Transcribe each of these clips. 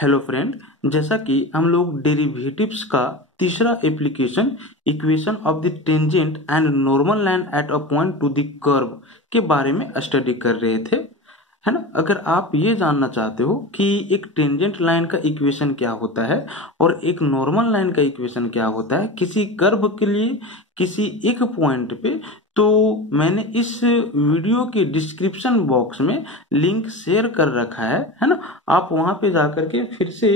Hello friend, जैसा कि हम लोग डेरिवेटिव्स का तीसरा application equation of the tangent and normal line at a point two the curve के बारे में स्टडी कर रहे थे, है ना। अगर आप ये जानना चाहते हो कि एक टेंजेंट लाइन का इक्वेशन क्या होता है और एक नॉर्मल लाइन का इक्वेशन क्या होता है किसी कर्व के लिए किसी एक पॉइंट पे, तो मैंने इस वीडियो के डिस्क्रिप्शन बॉक्स में लिंक शेयर कर रखा है ना। आप वहां पे जाकर के फिर से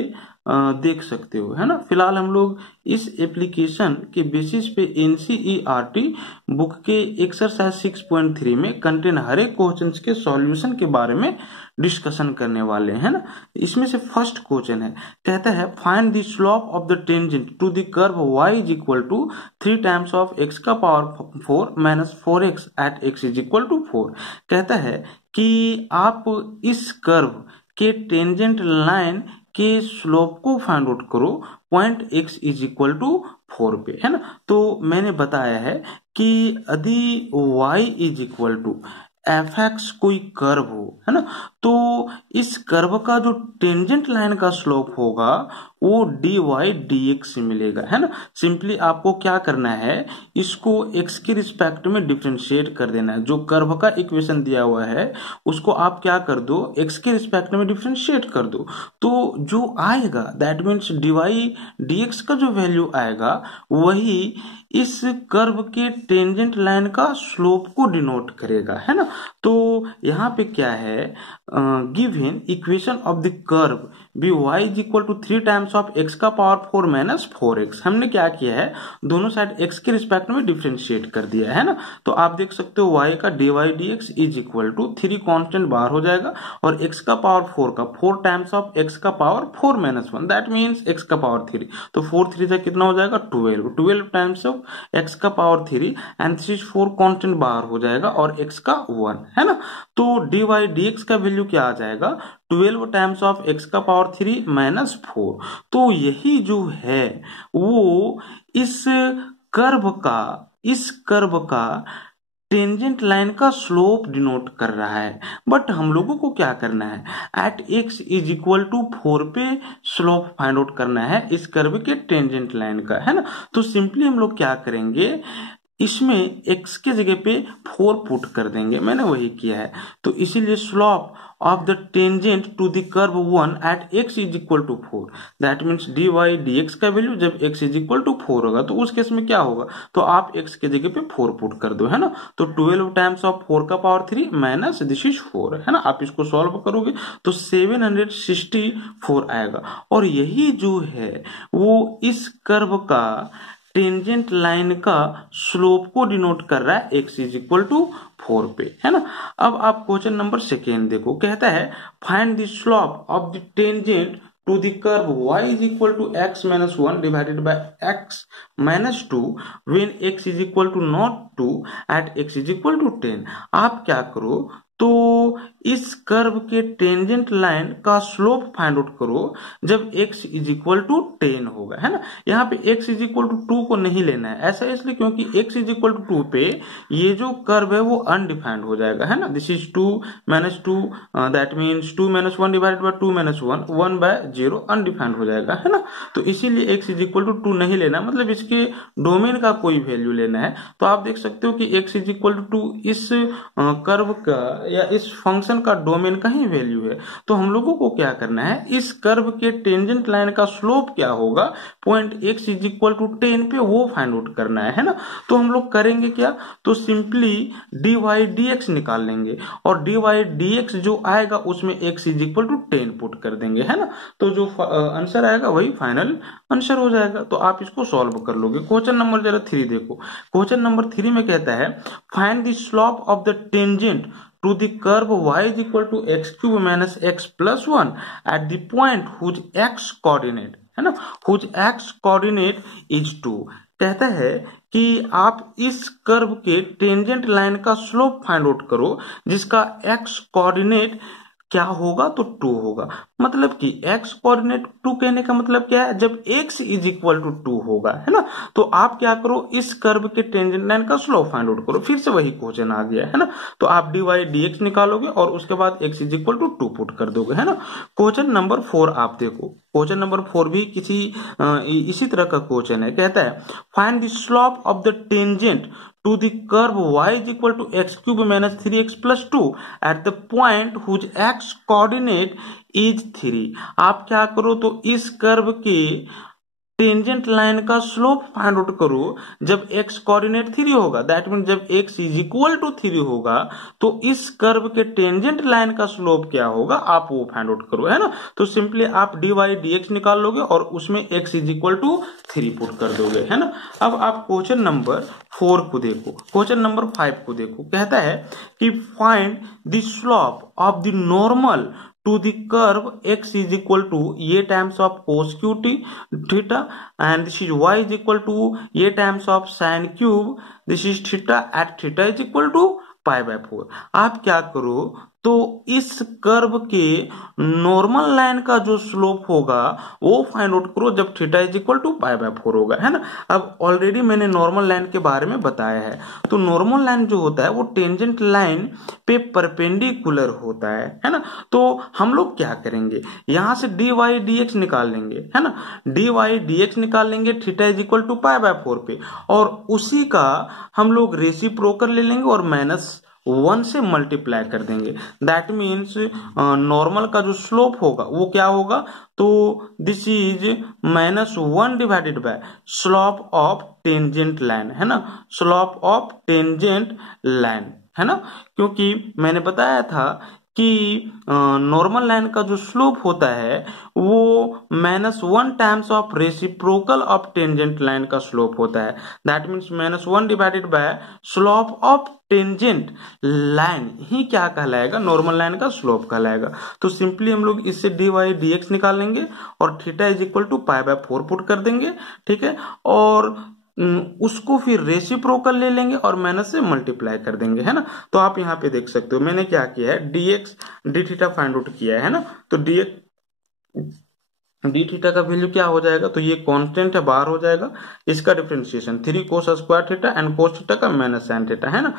देख सकते हो, है ना। फिलहाल हम लोग इस एप्लीकेशन के बेसिस पे एनसीईआरटी बुक के एक्सरसाइज 6.3 में कंटेन हर एक क्वेश्चंस के सॉल्यूशन के बारे में डिस्कशन करने वाले हैं ना। इसमें से फर्स्ट क्वेश्चन है, कहता है find the slope of the tangent to the curve y is equal to 3 times of x का power 4 minus 4x at x is equal to 4। कहता है कि आप इस कर्व के टेंजेंट लाइन के स्लोप को फाइंड आउट करो point x is equal to 4 पे, है ना। तो मैंने बताया है कि यदि y is equal to F X कोई कर्व हो, है ना, तो इस कर्व का जो टेंजेंट लाइन का स्लोप होगा वो डी वाई डी एक्स मिलेगा, है ना। सिंपली आपको क्या करना है, इसको x के रिस्पेक्ट में डिफरेंशिएट कर देना है। जो कर्व का इक्वेशन दिया हुआ है उसको आप क्या कर दो, x के रिस्पेक्ट में डिफरेंशिएट कर दो। तो जो आएगा that means D Y D X का जो वैल्यू आएगा वही इस कर्व के टेंजेंट लाइन का स्लोप को डिनोट करेगा, है ना। तो यहाँ पे क्या है, given equation of the curve be Y is equal to 3 times of x का पावर 4 माइनस 4x। हमने क्या किया है, दोनों साइड x के रिस्पेक्ट में डिफरेंशिएट कर दिया है ना। तो आप देख सकते हो y का D Y D X is equal to 3 constant बाहर हो जाएगा और x का पावर 4 का 4 टाइम्स ऑफ x का power 4 minus 1 that means x का पावर 3। तो 4 3 से कितना हो जाएगा 12 टाइम्स ऑफ x का पावर 3 एंड 4 कॉन्स्टेंट बाहर हो जाएगा और x का 1, है ना। तो डी वाई डी एक्स का वैल्यू क्या आ जाएगा, 12 टाइम्स ऑफ x का पावर 3 माइनस 4। तो यही जो है वो इस कर्व का टेंजेंट लाइन का स्लोप डिनोट कर रहा है। बट हम लोगों को क्या करना है, at x is equal to 4 पे स्लोप फाइंड आउट करना है इस कर्व के टेंजेंट लाइन का, है ना। तो सिंपली हम लोग क्या करेंगे, इसमें x के जगह पे 4 पुट कर देंगे, मैंने वही किया है। तो इसीलिए slope of the tangent to the curve 1 at x is equal to 4 that means D Y D X का वैल्यू जब x इज इक्वल टू 4 होगा तो उस केस में क्या होगा, तो आप x के जगह पे 4 पुट कर दो, है ना। तो 12 टाइम्स ऑफ 4 का पावर 3 माइनस दिस इज 4, है ना। आप इसको सॉल्व करोगे तो 764 आएगा और यही जो है वो इस कर्व का टेंजेंट लाइन का स्लोप को डिनोट कर रहा है x इज इक्वल टू 4 पे, है ना। अब आप क्वेश्चन नंबर 2 देखो, कहता है find the slope of the tangent to the curve y is equal to x minus 1 divided by x minus 2 when x is equal to not 2 at x is equal to 10। आप क्या करो, तो इस curve के tangent line का slope find out करो जब x is equal to 10 होगा, है ना। यहाँ पे x इज इक्वल टू 2 को नहीं लेना है, ऐसा इसलिए क्योंकि x इज इक्वल टू 2 पे ये जो कर्व है वो अनडिफाइंड हो जाएगा, है ना। This is 2 minus 2 that means 2 minus 1 divided by 2 minus 1 1 by 0 undefined हो जाएगा, है ना। तो इसीलिए x इज इक्वल टू 2 नहीं लेना, मतलब इसके डोमेन का कोई वैल्यू लेना है। तो आप देख सकते हो कि x इज इक्वल टू 2 इस कर्व का या इस फंक्शन का डोमेन का ही वैल्यू है। तो हम लोगों को क्या करना है, इस कर्व के टेंजेंट लाइन का स्लोप क्या होगा point x is equal to 10 पे, वो फाइंड आउट करना है ना। तो हम लोग करेंगे क्या, तो simply D Y D X निकाल लेंगे और डी वाई डी एक्स जो आएगा उसमें x is equal to 10 put कर देंगे, है ना। तो जो आंसर आएगा वही फाइनल आंसर हो जाएगा। तो आप इसको सॉल्व कर लोगे। क्वेश्चन नंबर जरा 3 देखो, क्वेश्चन नंबर 3 में कहता है find the slope of the tangent to the curve y is equal to x cube minus x plus 1 at the point whose x coordinate, है ना, whose x coordinate is 2। कहता है कि आप इस कर्व के टेंजेंट लाइन का slope find out करो जिसका x कोऑर्डिनेट क्या होगा, तो 2 होगा। मतलब कि x कोऑर्डिनेट 2 कहने का मतलब क्या है, जब x इज इक्वल टू 2 होगा, है ना, तो आप क्या करो, इस कर्व के टेंजेंट लाइन का स्लोप फाइंड आउट करो। फिर से वही क्वेश्चन आ गया, है ना, तो आप dy dx निकालोगे और उसके बाद x is equal to 2 put कर दोगे, है ना। क्वेश्चन नंबर 4 आप देखो, क्वेश्चन नंबर 4 भी इसी तरह का क्वेश्चन है। कहता है find the slope of the tangent to the curve y is equal to x cube minus 3x plus 2 at the point whose x coordinate is 3। आप क्या करो, तो इस कर्व के टेंजेंट लाइन का स्लोप फाइंड आउट करो जब x coordinate 3 होगा। दैट मीन जब x इज इक्वल टू 3 होगा तो इस कर्व के टेंजेंट लाइन का स्लोप क्या होगा, आप वो फाइंड आउट करो, है ना। तो सिंपली आप dy dx निकाल लोगे और उसमें x is equal to 3 put कर दोगे, है ना। अब आप क्वेश्चन नंबर 4 को देखो, क्वेश्चन नंबर 5 को देखो। कहता है कि find the slope of the normal to the curve x is equal to a times of cos qt theta and this is y is equal to a times of sin cube this is theta at theta is equal to pi by 4। आप क्या करो, तो इस curve के normal line का जो slope होगा वो फाइंड आउट करो जब theta is equal to pi by 4 होगा, है ना। अब ऑलरेडी मैंने नॉर्मल लाइन के बारे में बताया है। तो नॉर्मल लाइन जो होता है वो टेंजेंट लाइन पे परपेंडिकुलर होता है ना। तो हम लोग क्या करेंगे, यहां से dy dx निकाल लेंगे, है ना, dy dx निकाल लेंगे theta is equal to pi by 4 पे, और उसी का हम लोग रेसिप्रोकल ले लेंगे और -1 से मल्टीप्लाई कर देंगे। दैट मीन्स नॉर्मल का जो स्लोप होगा वो क्या होगा, तो this is -1 divided by slope of tangent line, है ना, स्लोप ऑफ टेंजेंट लाइन, है ना। क्योंकि मैंने बताया था कि नॉर्मल लाइन का जो स्लोप होता है वो -1 times of reciprocal of tangent line का स्लोप होता है। That means -1 divided by slope of tangent line ही क्या कहलाएगा, नॉर्मल लाइन का स्लोप कहलाएगा। तो सिंपली हम लोग इससे dy dx निकाल लेंगे और theta is equal to pi by 4 put कर देंगे, ठीक है, और उसको फिर रेसिप्रोकल ले लेंगे और माइनस से मल्टीप्लाई कर देंगे, है ना। तो आप यहाँ पे देख सकते हो मैंने क्या किया है, dx d theta find out किया है ना। तो डी थीटा का वैल्यू क्या हो जाएगा, तो ये कांस्टेंट है, बाहर हो जाएगा। इसका differentiation 3 cos square theta and cos theta का माइनस साइन थीटा, है ना।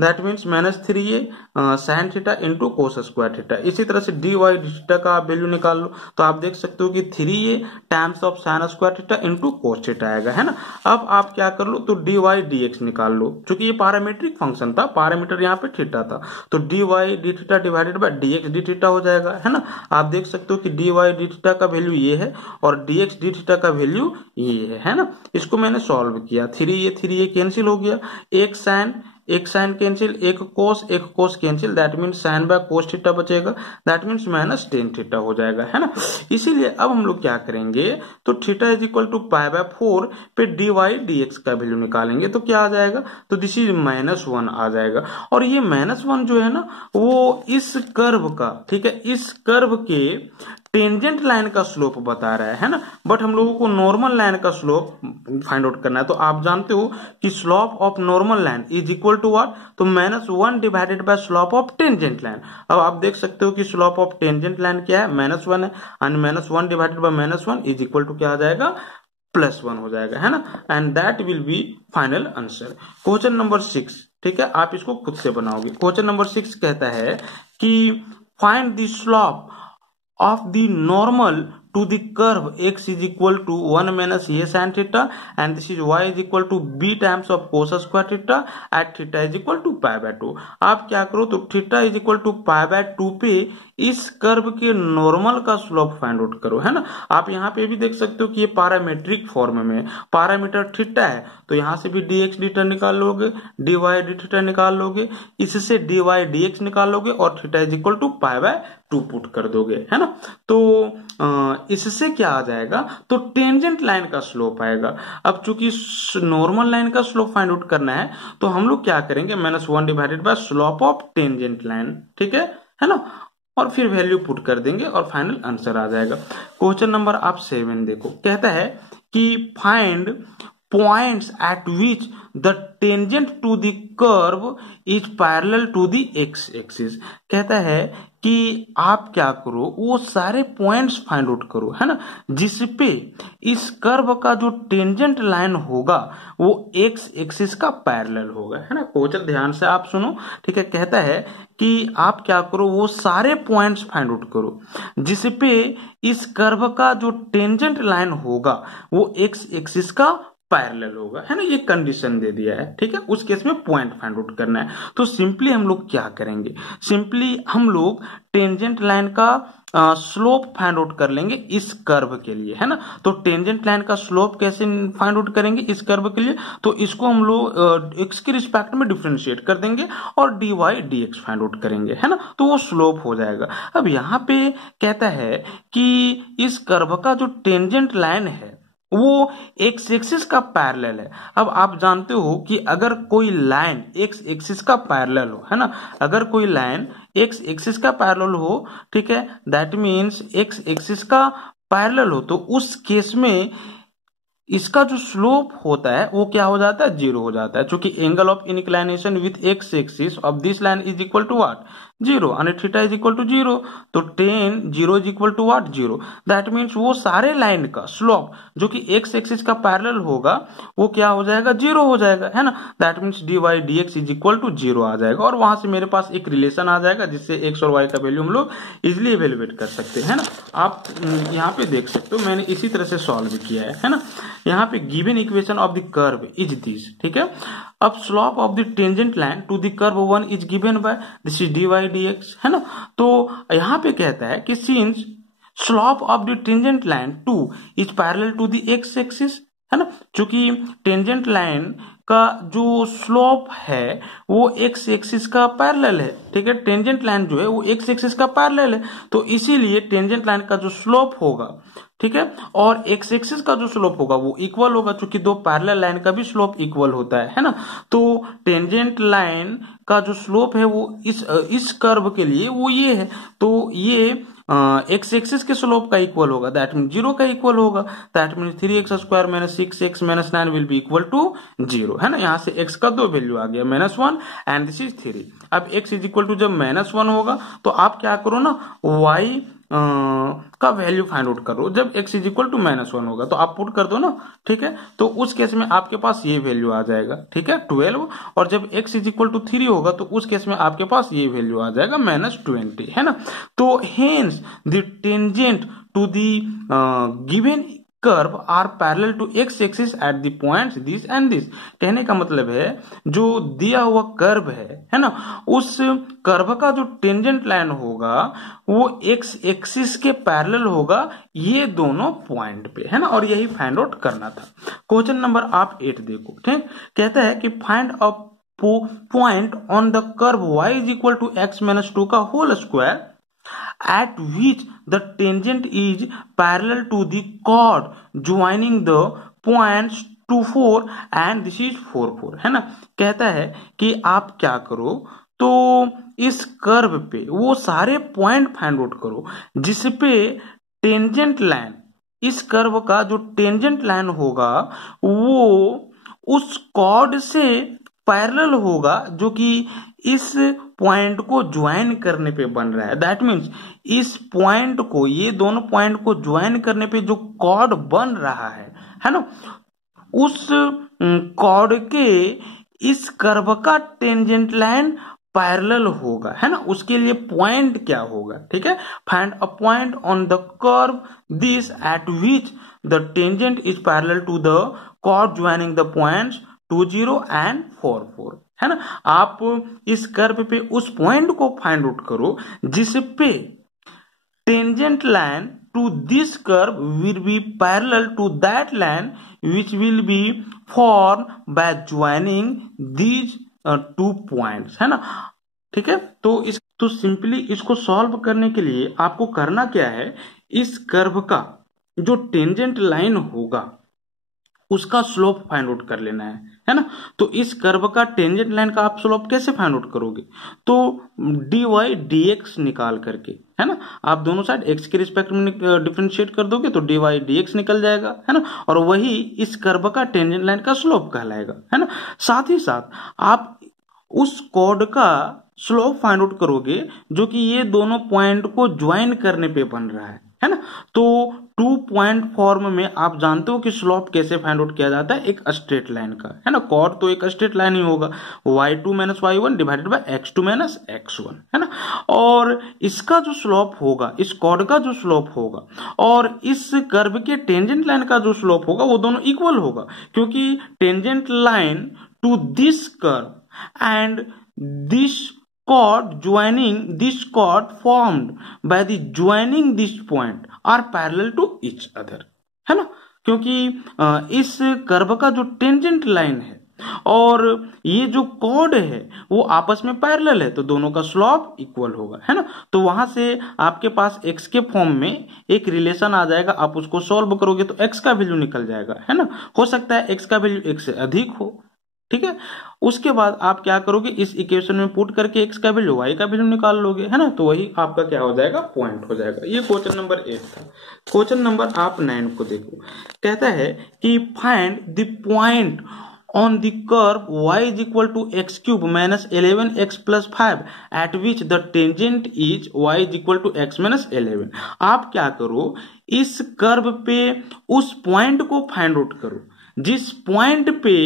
That means -3a sine theta into cos square theta. इसी तरह से dy डी थीटा का आप वैल्यू निकाल लो, तो आप देख सकते हो कि 3a times of sine square theta into cos theta आएगा, है ना। अब आप क्या कर लो, तो dy dx निकाल लो, क्योंकि ये पैरामीट्रिक फंक्शन था, पैरामीटर यहाँ पे थीटा था, तो dy D theta divided by dx D theta हो जाएगा, है ना। आप देख सकते हो कि dy डी थीटा का वैल्यू ये है और dx डी थीटा का वैल्यू ये है ना। इसको मैंने सॉल्व किया, 3a कैंसिल हो गया, एक साइन कैंसिल, एक cos cancel, that means sign by cos theta बचेगा, दैट मीन्स -10 थीटा हो जाएगा, है ना। इसीलिए अब हम लोग क्या करेंगे, तो theta is equal to pi by 4 पे dy dx का वैल्यू निकालेंगे, तो क्या आ जाएगा, तो दिस इज -1 आ जाएगा। और ये -1 जो है ना वो इस कर्व का, ठीक है, इस कर्व के टेंजेंट लाइन का स्लोप बता रहा है ना। बट हम लोगों को नॉर्मल लाइन का स्लोप फाइंड आउट करना है। तो आप जानते हो कि slope of normal line is equal to what, तो -1 divided by slope of tangent line. अब आप देख सकते हो कि स्लोप ऑफ टेंजेंट लाइन क्या है, -1 है, and -1 divided by -1 is equal to क्या आ जाएगा, +1 हो जाएगा, है ना। And that will be final answer. Question number 6, ठीक है, आप इसको खुद से बनाओगे। क्वेश्चन नंबर 6 कहता है कि find the slope of the normal to the curve x is equal to 1 minus a sin theta and this is y is equal to b times of cos square theta at theta is equal to pi by 2। आप क्या करो, तो theta is equal to pi by 2 पे इस curve के normal का slope find out करो, है ना। आप यहाँ पे भी देख सकते हो कि ये पैरामीट्रिक फॉर्म में, पैरामीटर थीटा है, तो यहाँ से भी dx डी थीटा निकाल लोगे, dy डी थीटा निकाल लोगे, इससे dy dx निकाल लोगे और theta is equal to pi by 2 put कर दोगे, है ना। तो इससे क्या आ जाएगा, तो टेंजेंट लाइन का स्लोप आएगा। अब चूंकि नॉर्मल लाइन का स्लोप फाइंड आउट करना है तो हम लोग क्या करेंगे, -1 divided by slope of tangent line, ठीक है ना, और फिर वैल्यू पुट कर देंगे और फाइनल आंसर आ जाएगा। क्वेश्चन नंबर आप 7 देखो, कहता है कि find points at which the tangent to the curve is parallel to the x axis। कहता है कि आप क्या करो, वो सारे पॉइंट्स फाइंड आउट करो, है ना, जिसपे इस कर्व का जो टेंजेंट लाइन होगा वो एक्स एक्सिस का पैरेलल होगा, है ना। क्वेश्चन ध्यान से आप सुनो, ठीक है। कहता है कि आप क्या करो, वो सारे पॉइंट्स फाइंड आउट करो जिसपे इस कर्व का जो टेंजेंट लाइन होगा वो एक्स एक्सिस का पैरेलल होगा, है ना। ये कंडीशन दे दिया है, ठीक है। उस केस में पॉइंट फाइंड आउट करना है। तो सिंपली हम लोग क्या करेंगे, सिंपली हम लोग टेंजेंट लाइन का स्लोप फाइंड आउट कर लेंगे इस कर्व के लिए, है ना। तो टेंजेंट लाइन का स्लोप कैसे फाइंड आउट करेंगे इस कर्व के लिए, तो इसको हम लोग एक्स के रिस्पेक्ट में डिफरेंशिएट कर देंगे और d Y D x find out करेंगे, है ना। तो वो स्लोप हो जाएगा। अब यहाँ पे कहता है कि इस कर्व का जो टेंजेंट लाइन है वो एक्स एक्सिस का पैरेलल है। अब आप जानते हो कि अगर कोई लाइन एक्स एक्सिस का पैरेलल हो, है ना, अगर कोई लाइन एक्स एक्सिस का पैरेलल हो, ठीक है, दैट मीन्स एक्स एक्सिस का पैरेलल हो, तो उस केस में इसका जो स्लोप होता है वो क्या हो जाता है, जीरो हो जाता है, क्योंकि angle of inclination with x axis of this line is equal to what, zero, और theta is equal to zero. तो tan zero is equal to what, zero. That means वो सारे लाइन का स्लोप जो कि एक्स एक्सिस का parallel होगा वो क्या हो जाएगा, जीरो हो जाएगा, है ना। That means D Y D X is equal to zero आ जाएगा, और वहां से मेरे पास एक रिलेशन आ जाएगा जिससे एक्स और वाई का वैल्यू हम लोग इजिली इवेल्युएट कर सकते हैं, है ना। आप यहाँ पे देख सकते हो मैंने इसी तरह से सॉल्व किया है ना। यहाँ पे given equation of the curve is this, ठीक है। अब slope of the tangent line to the curve one is given by this is d Y D x, है ना। तो यहाँ पे कहता है कि since slope of the tangent line to is parallel to the x axis, है ना, क्योंकि टेंजेंट लाइन का जो स्लोप है वो एक्स एक्सिस का पैरेलल है, ठीक है। टेंजेंट लाइन जो है वो एक्स एक्सिस का पैरेलल है, तो इसीलिए टेंजेंट लाइन का जो स्लोप होगा, ठीक है, और एक्स एक्सिस का जो स्लोप होगा वो इक्वल होगा, क्योंकि दो पैरेलल लाइन का भी स्लोप इक्वल होता है ना। तो टेंजेंट लाइन का जो स्लोप है वो इस कर्व के लिए वो ये है, तो ये एक्स एक्सिस के स्लोप का इक्वल होगा, दैट मीन जीरो का इक्वल होगा। That mean 3x² minus 6x minus 9 will be equal to zero, है ना। यहाँ से x का दो वैल्यू आ गया, -1 एंड दिस इज 3। अब x इज इक्वल टू जब -1 होगा तो आप क्या करो ना, y का वैल्यू फाइंड आउट करो। जब x इज इक्वल टू -1 होगा तो आप पुट कर दो ना, ठीक है। तो उस केस में आपके पास ये वैल्यू आ जाएगा, ठीक है, 12। और जब x इज इक्वल टू 3 होगा तो उस केस में आपके पास ये वैल्यू आ जाएगा -20, है ना। तो hence the tangent to the given curve are parallel to x axis at the points this and this. कहने का मतलब है जो दिया हुआ कर्व है ना, उस कर्व का जो टेंजेंट लाइन होगा वो एक्स एक्सिस के पैरेलल होगा ये दोनों पॉइंट पे, है ना। और यही फाइंड आउट करना था। क्वेश्चन नंबर आप 8 देखो, ठीक, कहता है कि find a point on the curve y is equal to x minus 2 का whole square at which the tangent is parallel to the chord joining the points 2, 4 and this is 4, 4, है ना। कहता है कि आप क्या करो, तो इस कर्व पे वो सारे पॉइंट फाइंड आउट करो जिसपे टेंजेंट लाइन, इस कर्व का जो टेंजेंट लाइन होगा वो उस कॉर्ड से पैरेलल होगा जो कि इस पॉइंट को ज्वाइन करने पे बन रहा है। दैट मीन्स इस पॉइंट को, ये दोनों पॉइंट को ज्वाइन करने पे जो कॉर्ड बन रहा है ना, उस कॉर्ड के इस कर्व का टेंजेंट लाइन पैरेलल होगा, है ना। उसके लिए पॉइंट क्या होगा, ठीक है। Find a point on the curve this at which the tangent is parallel to the chord joining the points 2, 0 and 4, 4, है ना। आप इस कर्व पे उस पॉइंट को फाइंड आउट करो जिसपे tangent line to this curve will be parallel to that line which will be form by joining these 2 points, है ना, ठीक है। तो सिंपली इसको सॉल्व करने के लिए आपको करना क्या है, इस कर्व का जो टेंजेंट लाइन होगा उसका स्लोप फाइंड आउट कर लेना है ना। तो इस कर्व का टेंजेंट लाइन का आप स्लोप कैसे फाइंड आउट करोगे, तो डी वाई डी एक्स निकाल करके, है ना। आप दोनों साइड एक्स के रिस्पेक्ट में डिफरेंशिएट कर दोगे तो डी वाई डी एक्स निकल जाएगा, है ना। और वही इस कर्व का टेंजेंट लाइन का स्लोप कहलाएगा, है ना। साथ ही साथ आप उस कॉर्ड का स्लोप फाइंड आउट करोगे जो कि ये दोनों पॉइंट को ज्वाइन करने पे बन रहा है ना। तो 2 पॉइंट फॉर्म में आप जानते हो कि स्लोप कैसे फाइंड आउट किया जाता है, एक स्ट्रेट लाइन का, है ना। कॉर्ड तो एक स्ट्रेट लाइन ही होगा, y2 minus y1 divided by x2 minus x1, है ना। और इसका जो स्लोप होगा, इस कॉर्ड का जो स्लोप होगा और इस कर्व के टेंजेंट लाइन का जो स्लोप होगा, वो दोनों इक्वल होगा, क्योंकि tangent line to this curve and this chord joining this chord formed by the joining this point are parallel to each other, है ना। क्योंकि इस कर्व का जो टेंजेंट लाइन है और ये जो कॉर्ड है वो आपस में पैरेलल है, तो दोनों का स्लोप इक्वल होगा, है ना। तो वहां से आपके पास x के फॉर्म में एक रिलेशन आ जाएगा, आप उसको सॉल्व करोगे तो x का वैल्यू निकल जाएगा, है ना। हो सकता है x का वैल्यू x से अधिक हो, ठीक है। उसके बाद आप क्या करोगे, इस इक्वेशन में पुट करके x का वैल्यू y का वैल्यू निकाल लोगे, है ना। तो वही आपका क्या हो जाएगा, पॉइंट हो जाएगा। ये क्वेश्चन नंबर 8 था। क्वेश्चन नंबर आप 9 को देखो, कहता है कि find the point on the curve y is equal to x cube minus 11x plus 5 at which the tangent is y is equal to x minus 11। आप क्या करो, इस कर्व पे उस पॉइंट को फाइंड आउट करो जिस पॉइंट पे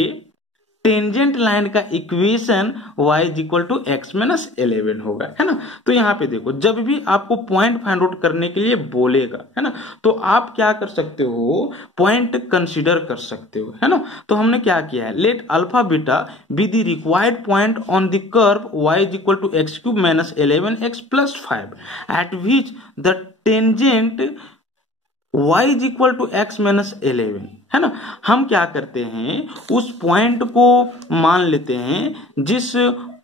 टेंजेंट लाइन का equation y is equal to x minus 11 होगा, है ना। तो यहाँ पे देखो, जब भी आपको पॉइंट फाइंड आउट करने के लिए बोलेगा, है ना, तो आप क्या कर सकते हो, पॉइंट कंसीडर कर सकते हो, है ना। तो हमने क्या किया है, let alpha beta be the required point on the curve y is equal to x cube minus 11x plus 5 at which the tangent y is equal to x minus 11, है ना। हम क्या करते हैं, उस पॉइंट को मान लेते हैं जिस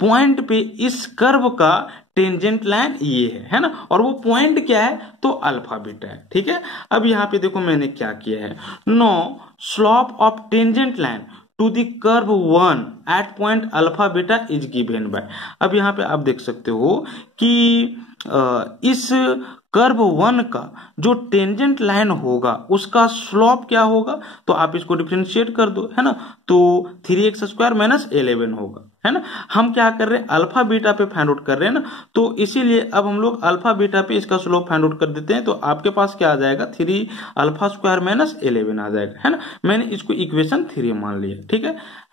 पॉइंट पे इस कर्व का टेंजेंट लाइन ये है ना, और वो पॉइंट क्या है, तो अल्फा बीटा है, ठीक है। अब यहाँ पे देखो मैंने क्या किया है, now slope of tangent line to the curve 1 at point alpha beta is given by. अब यहाँ पे आप देख सकते हो कि इस कर्व 1 का जो टेंजेंट लाइन होगा उसका स्लोप क्या होगा, तो आप इसको डिफरेंशिएट कर दो, है ना। तो 3x स्क्वायर माइनस 11 होगा, है ना। हम क्या कर रहे हैं, अल्फा बीटा पे फाइंड आउट कर रहे हैं ना, तो इसीलिए अब हम लोग अल्फा बीटा पे इसका स्लोप फाइंड आउट कर देते हैं। तो आपके पास क्या आ जाएगा, 3 अल्फा स्क्वायर माइनस 11 आ जाएगा, है ना। मैंने इसको इक्वेशन 3 मान लिया, ठीक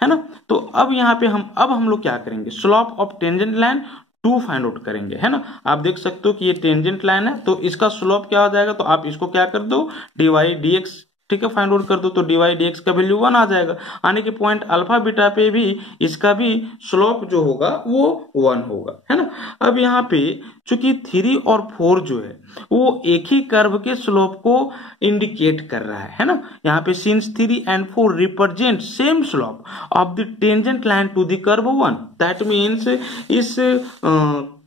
है ना। तो अब यहाँ पे हम लोग क्या करेंगे, slope of tangent line 2 find out करेंगे, है ना। आप देख सकते हो कि ये टेंजेंट लाइन है, तो इसका स्लोप क्या हो जाएगा, तो आप इसको क्या कर दो, dy dx, ठीक है, फाइंड आउट कर दो। तो dy dx का वैल्यू 1 आ जाएगा, आने के पॉइंट अल्फा बीटा पे भी इसका भी स्लोप जो होगा वो 1 होगा, है ना। अब यहाँ पे चूंकि 3 और 4 जो है वो एक ही कर्व के स्लोप को इंडिकेट कर रहा है ना। यहाँ पे since 3 and 4 represent same slope of the tangent line to the curve 1, that means इस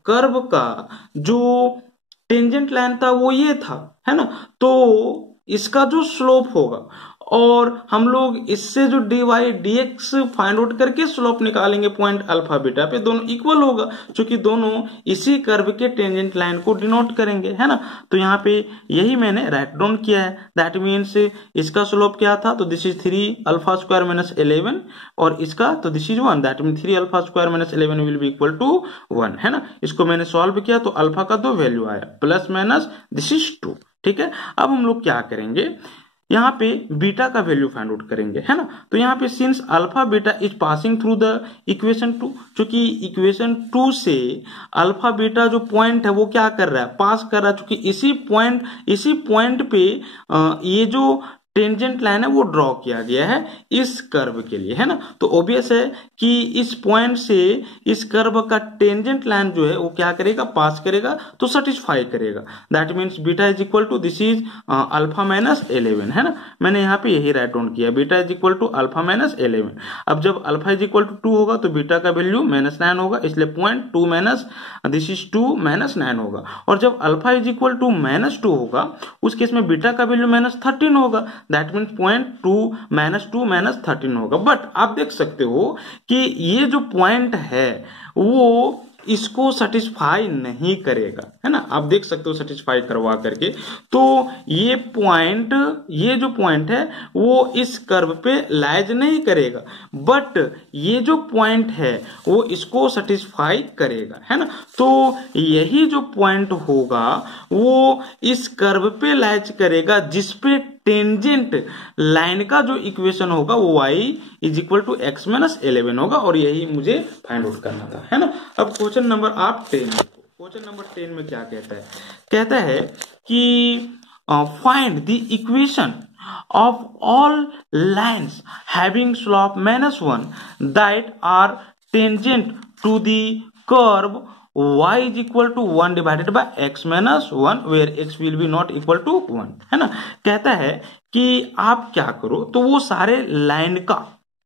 कर्व का जो टेंजेंट लाइन था वो ये था, है ना। तो इसका जो स्लोप होगा, और हम लोग इससे जो dy dx फाइंड आउट करके स्लोप निकालेंगे पॉइंट अल्फा बीटा पे, दोनों इक्वल होगा, क्योंकि दोनों इसी कर्व के टेंजेंट लाइन को डिनोट करेंगे, है ना। तो यहाँ पे यही मैंने राइट डाउन किया है, दैट मीन्स इसका स्लोप क्या था, तो this is 3 alpha square minus 11, और इसका तो this is 1, that mean 3 alpha square minus 11 will be equal to 1, है ना। इसको मैंने सॉल्व किया तो अल्फा का 2 वैल्यू आया, प्लस माइनस दिस इज 2, ठीक है। अब हम लोग क्या करेंगे, यहाँ पे बीटा का वैल्यू फाइंड आउट करेंगे, है ना। तो यहाँ पे since alpha beta is passing through the equation 2, क्योंकि इक्वेशन 2 से अल्फा बीटा जो पॉइंट है वो क्या कर रहा है, पास कर रहा है, क्योंकि इसी पॉइंट पे ये जो टेंजेंट लाइन है वो ड्रॉ किया गया है इस कर्व के लिए, है ना। तो ऑब्वियस है कि इस पॉइंट से इस कर्व का टेंजेंट लाइन जो है वो क्या करेगा, पास करेगा, तो सेटिस्फाई करेगा, that means beta is equal to this is alpha minus 11, है ना। मैंने यहाँ पे यही राइट डाउन किया, beta is equal to alpha minus 11। अब जब अल्फा इज इक्वल टू 2 होगा तो बीटा का वैल्यू -9 होगा, इसलिए पॉइंट 2 माइनस दिस इज 2 -9 होगा। और जब अल्फा इज इक्वल टू -2 होगा, उस केस में बीटा का वैल्यू -13 होगा, दैट मीन्स पॉइंट 2 -13 होगा। बट आप देख सकते हो कि ये जो पॉइंट है वो इसको सेटिस्फाई नहीं करेगा, है ना। आप देख सकते हो सेटिस्फाई करवा करके। तो ये जो पॉइंट है वो इस कर्व पे लाइज नहीं करेगा, बट ये जो पॉइंट है वो इसको सेटिस्फाई करेगा, है ना। तो यही जो पॉइंट होगा वो इस कर्व पे लाइज करेगा, जिसपे टेंजेंट लाइन का जो इक्वेशन होगा वो y is equal to x minus 11 होगा, और यही मुझे फाइंड आउट करना था, है ना। अब क्वेश्चन नंबर आप 10 देखो। क्वेश्चन नंबर 10 में क्या कहता है कि find the equation of all lines having slope -1 that are tangent to the curve y is equal to 1 divided by x minus 1 where x will be not equal to 1, है ना। कहता है कि आप क्या करो, तो वो सारे लाइन का,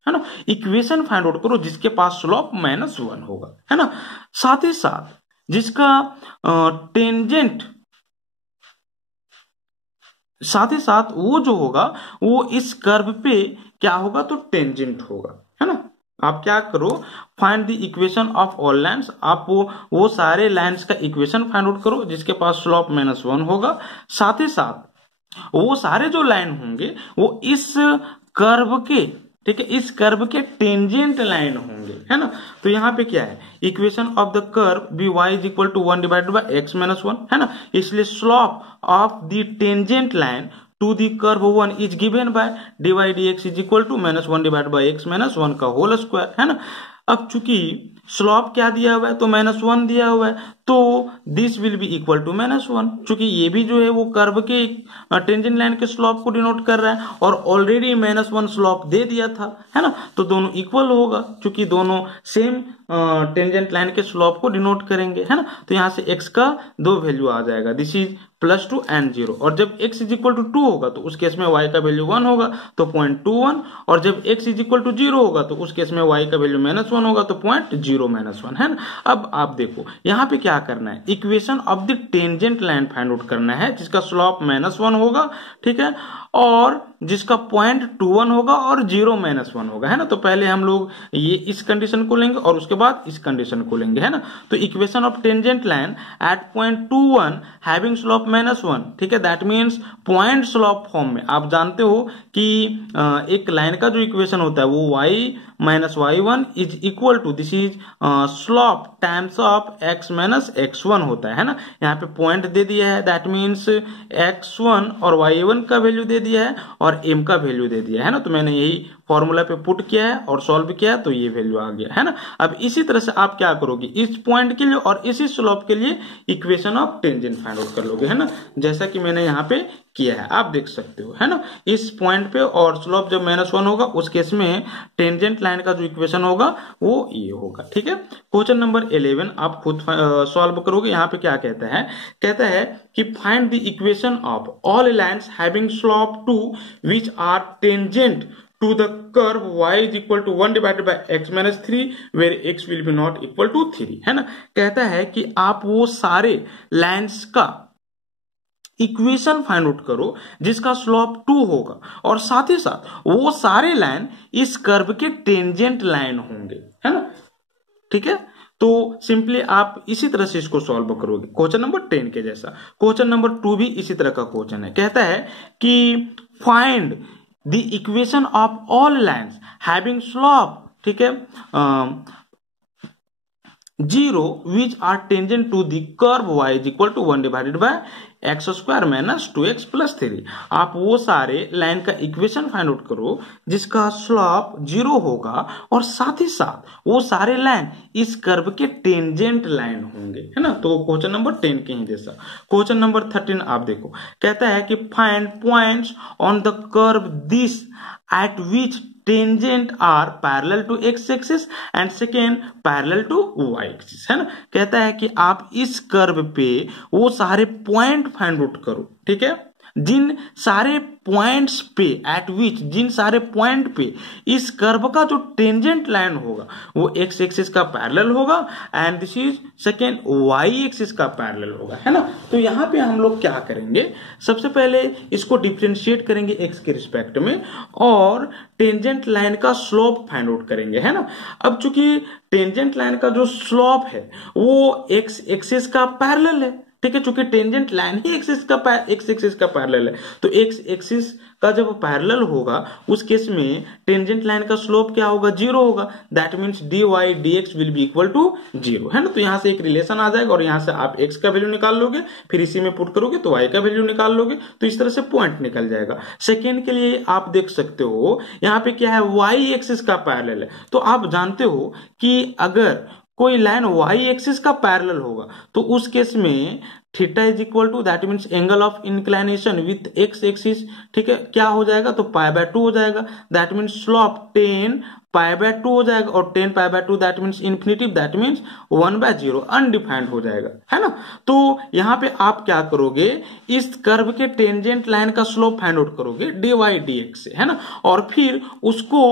है ना, इक्वेशन फाइंड आउट करो जिसके पास स्लोप -1 होगा, है ना। साथ ही साथ जिसका टेंजेंट साथ ही साथ वो जो होगा वो इस कर्व पे क्या होगा, तो टेंजेंट होगा, है ना। आप क्या करो, find the equation of all lines. आप वो सारे लाइन्स का इक्वेशन फाइंड आउट करो जिसके पास स्लोप -1 होगा। साथ ही साथ वो सारे जो लाइन होंगे वो इस कर्व के, ठीक है, इस कर्व के टेंजेंट लाइन होंगे, है ना। तो यहाँ पे क्या है, equation of the curve be Y is equal to 1 divided by x minus 1, है ना। इसलिए slope of the tangent line to the curve 1 is given by dy dx is equal to -1 divided by x minus 1 का whole square, है ना। अब चूंकि slope क्या दिया हुआ है, तो -1 दिया हुआ है, तो this will be equal to -1, चूंकि ये भी जो है वो कर्व के टेंजेंट लाइन के स्लोप को डिनोट कर रहा है, और ऑलरेडी -1 स्लोप दे दिया था, है ना। तो दोनों इक्वल होगा, चूंकि दोनों सेम टेंजेंट लाइन के स्लोप को डिनोट करेंगे, है ना। तो यहां से x का 2 वैल्यू आ जाएगा, दिस इज +2 and 0, और जब x इज इक्वल टू 2 होगा तो उस केस में y का वैल्यू 1 होगा, तो 0.21, और जब x इज इक्वल टू 0 होगा तो उस केस में y का वैल्यू -1 होगा, तो 0.0-1, है ना। अब आप देखो यहाँ पे क्या करना है, equation of the tangent line find out करना है जिसका स्लोप -1 होगा, ठीक है, और जिसका 0.21 होगा और 0-1 होगा, है ना। तो पहले हम लोग ये इस कंडीशन को लेंगे और उसके बाद इस कंडीशन को लेंगे, है ना। तो equation of tangent line at 0.21 having slope -1, ठीक है, that means point slope form में आप जानते हो कि एक लाइन का जो इक्वेशन होता है वो y minus y1 is equal to, this is slope times of x minus x1 होता है ना। यहाँ पे पॉइंट दे दिया है, दैट मीन्स x1 और y1 का वैल्यू दे दिया है और m का वैल्यू दे दिया है ना। तो मैंने यही फॉर्मूला पे पुट किया है और सॉल्व किया है, तो ये वैल्यू आ गया, है ना। अब इसी तरह से आप क्या करोगे, इस पॉइंट के लिए और इसी स्लोप के लिए equation of tangent find out कर लोगे, है ना, जैसा कि मैंने यहाँ पे किया है, आप देख सकते हो, है ना। इस पॉइंट पे और स्लोप जब -1 होगा उस केस में टेंजेंट लाइन का जो इक्वेशन होगा वो ये होगा, ठीक है। क्वेश्चन नंबर 11 आप खुद सॉल्व करोगे। यहाँ पे क्या कहता है कि find the equation of all lines having slope 2 which are tangent to the curve y is equal to 1 divided by x minus 3 where x will be not equal to 3, है ना। कहता है कि आप वो सारे लाइन्स का इक्वेशन फाइंड आउट करो जिसका स्लोप 2 होगा, और साथ ही साथ वो सारे लाइन इस कर्व के टेंजेंट लाइन होंगे, है ना, ठीक है। तो सिंपली आप इसी तरह से इसको सॉल्व करोगे, क्वेश्चन नंबर 10 के जैसा। क्वेश्चन नंबर 2 भी इसी तरह का क्वेश्चन है। कहता है कि find the equation of all lines having slope, ठीक है, 0 which are tangent to the curve y is equal to 1 divided by x square minus 2x plus 3। आप वो सारे लाइन का इक्वेशन फाइंड आउट करो जिसका स्लोप 0 होगा, और साथ ही साथ वो सारे लाइन इस कर्व के टेंजेंट लाइन होंगे, है ना। तो क्वेश्चन नंबर 10 के ही जैसा। क्वेश्चन नंबर 13 आप देखो, कहता है कि find points on the curve this at which tangent are parallel to x axis and second parallel to y axis, है ना। कहता है कि आप इस कर्व पे वो सारे पॉइंट फाइंड आउट करो, ठीक है, जिन सारे पॉइंट्स पे जिन सारे पॉइंट पे इस कर्व का जो टेंजेंट लाइन होगा वो एक्स एक्सिस का पैरेलल होगा and this is second y axis का पैरेलल होगा, है ना। तो यहाँ पे हम लोग क्या करेंगे, सबसे पहले इसको डिफरेंशिएट करेंगे एक्स के रिस्पेक्ट में और टेंजेंट लाइन का स्लोप फाइंड आउट करेंगे, है ना। अब चूंकि टेंजेंट लाइन का जो स्लोप है वो एक्स एक्सिस का पैरेलल है, ठीक है, चूंकि टेंजेंट लाइन ही एक्स एक्सिस का पैरेलल है, तो एक्स एक्सिस का जब पैरेलल होगा उस केस में टेंजेंट लाइन का स्लोप क्या होगा, 0 होगा। That means dy dx will be equal to 0, है ना। तो यहां से एक रिलेशन आ जाएगा और यहां से आप x का वैल्यू निकाल लोगे, फिर इसी में पुट करोगे तो y का वैल्यू निकाल लोगे, तो इस तरह से पॉइंट निकल जाएगा। सेकेंड के लिए आप देख सकते हो यहाँ पे क्या है, y एक्सिस का पैरेलल है। तो आप जानते हो कि अगर कोई लाइन y एक्सिस का पैरेलल होगा तो उस केस में थीटा is equal to that means angle of inclination with x axis, ठीक है, क्या हो जाएगा, तो π/2 हो जाएगा। दैट मीन्स स्लोप 10 π/2 हो जाएगा और 10 π/2 that means infinity, that means 1/0 undefined हो जाएगा, है ना। तो यहाँ पे आप क्या करोगे, इस कर्व के टेंजेंट लाइन का स्लोप फाइंड आउट करोगे dy dx से, है ना, और फिर उसको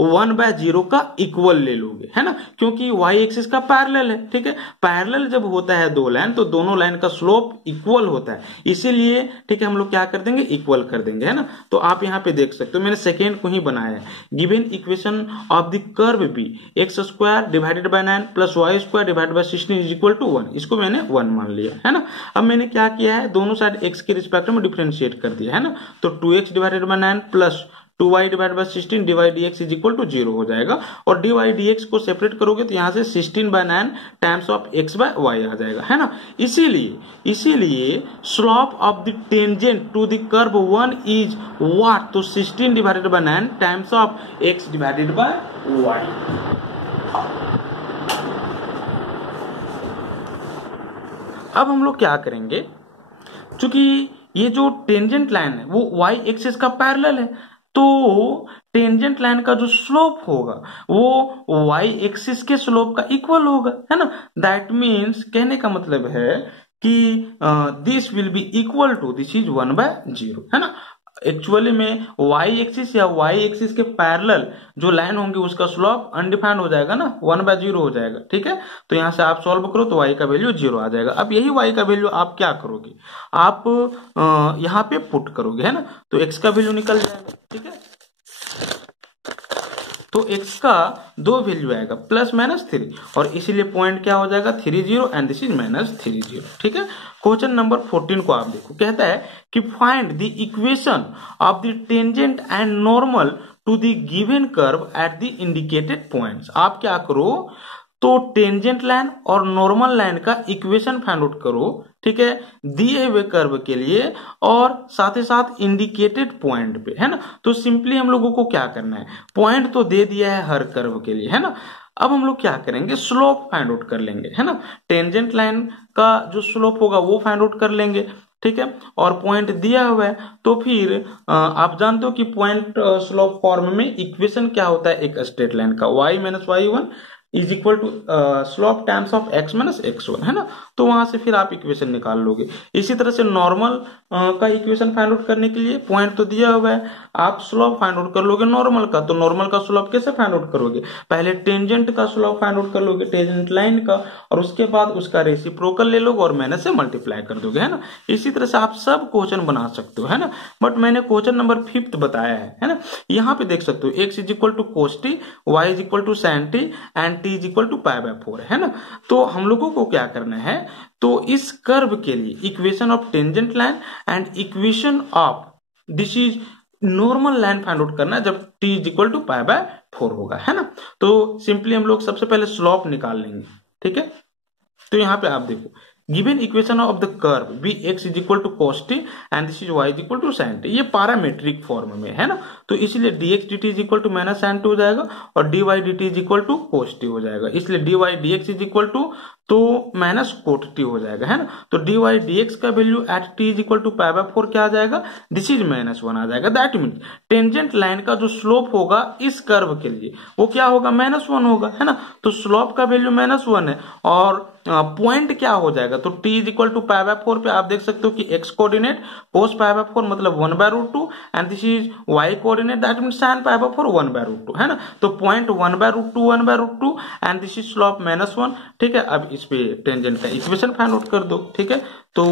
1/0 का इक्वल ले लोगे, है ना, क्योंकि y एक्सिस का पैरेलल है, ठीक है। पैरेलल जब होता है दो लाइन तो दोनों लाइन का स्लोप इक्वल होता है, इसीलिए ठीक है हम लोग क्या कर देंगे, इक्वल कर देंगे, है ना। तो आप यहाँ पे देख सकते हो मैंने सेकेंड को ही बनाया है। Given equation of the curve be x² divided by 9 plus y² divided by 16 is equal to 1, इसको मैंने 1 मान लिया, है ना। अब मैंने क्या किया है, दोनों साइड x के रिस्पेक्ट में डिफरेंशिएट कर दिया, है ना। तो 2x divided by 9 plus 2y divide by 16 dy dx is equal to 0 हो जाएगा और dy dx को सेपरेट करोगे तो यहां से 16/9 times of x by y आ जाएगा, है ना। इसीलिए slope of the tangent to the curve 1 is what, तो 16 divided by 9 times of x divided by y। अब हम लोग क्या करेंगे, चूंकि ये जो टेंजेंट लाइन है वो y एक्सिस का पैरेलल है, तो टेंजेंट लाइन का जो स्लोप होगा वो y एक्सिस के स्लोप का इक्वल होगा, है ना। दैट मीन्स कहने का मतलब है कि this will be equal to this is 1/0, है ना। एक्चुअली में y एक्सिस या y एक्सिस के पैरेलल जो लाइन होंगे उसका स्लोप अनडिफाइंड हो जाएगा ना, 1/0 हो जाएगा, ठीक है। तो यहां से आप सॉल्व करो तो y का वैल्यू 0 आ जाएगा। अब यही y का वैल्यू आप क्या करोगे, आप यहाँ पे पुट करोगे, है ना, तो x का वैल्यू निकल जाएगा, ठीक है। तो x का दो वैल्यू आएगा +-3 और इसीलिए पॉइंट क्या हो जाएगा 30 एंड दिस इज -30, ठीक है। क्वेश्चन नंबर 14 को आप देखो, कहता है कि find the equation of the tangent and normal to the given curve at the indicated points. आप क्या करो, तो टेंजेंट लाइन और नॉर्मल लाइन का इक्वेशन फाइंड आउट करो, ठीक है, दिए हुए कर्व के लिए और साथ ही साथ इंडिकेटेड पॉइंट पे, है ना। तो सिंपली हम लोगों को क्या करना है, पॉइंट तो दे दिया है हर कर्व के लिए, है ना। अब हम लोग क्या करेंगे, स्लोप फाइंड आउट कर लेंगे, है ना। टेंजेंट लाइन का जो स्लोप होगा वो फाइंड आउट कर लेंगे, ठीक है, और पॉइंट दिया हुआ है तो फिर आप जानते हो कि पॉइंट स्लोप फॉर्म में इक्वेशन क्या होता है एक स्ट्रेट लाइन का, y - y1 is equal to slope times of x - x1, है ना। तो वहां से फिर आप इक्वेशन निकाल लोगे। इसी तरह से नॉर्मल का इक्वेशन फाइंड आउट करने के लिए पॉइंट तो दिया हुआ है, आप स्लोप फाइंड आउट कर लोगे नॉर्मल का। तो नॉर्मल का स्लोप कैसे फाइंड आउट करोगे, पहले टेंजेंट का स्लोप फाइंड आउट कर लोगे, टेंजेंट लाइन का, और उसके बाद उसका रेसिप्रोकल ले लोगे और माइनस से मल्टीप्लाई कर दोगे, है ना। इसी तरह से आप सब क्वेश्चन बना सकते हो, है ना। बट मैंने क्वेश्चन नंबर 5 बताया है ना। यहाँ पे देख सकते हो x is equal to cos t, y is equal to sin t and t is equal to π/4, है ना। तो हम लोगों को क्या करना है, तो इस कर्व के लिए equation of tangent line and equation of this is normal line find out करना है जब t इज इक्वल टू π/4 होगा, है ना। तो सिंपली हम लोग सबसे पहले स्लोप निकाल लेंगे, ठीक है। तो यहाँ पे आप देखो, given equation of the curve be x is equal to cos t and this is y is equal to sin t, ये पैरामेट्रिक फॉर्म में है ना। तो इसलिए dx dt is equal to -sin t हो जाएगा और dy dt is equal to cos t हो जाएगा। इसलिए dy dx is equal to तो माइनस कोट टी हो जाएगा, है ना। तो dy dx का value at t is equal to pi by 4 क्या आ जाएगा, दिस इज -1 आ जाएगा। दैट मीन टेंजेंट लाइन का जो स्लोप होगा इस कर्व के लिए वो क्या होगा, -1 होगा, है ना। तो स्लोप का वैल्यू -1 है और पॉइंट क्या हो जाएगा, तो t is equal to pi by 4 पे आप देख सकते हो कि x coordinate cos pi by 4 मतलब 1/√2 and this is y coordinate that means sin pi by 4 1/√2, है ना। तो point 1/√2 and this is slope -1, ठीक है। अब इस पे टेंजेंट का इक्वेशन फाइंड आउट कर दो, ठीक है। तो